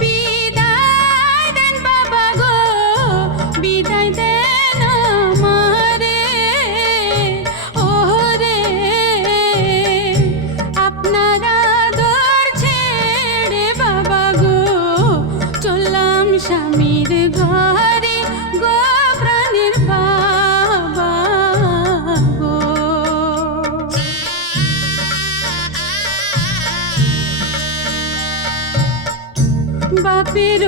বিদায় দেন বাবা গো, বিদায় দেন আমারে। ওরে আপনার আদর ছেড়ে বাবা গো, চললাম স্বামীর ঘরে গো, প্রাণের বাবা গো। বাপের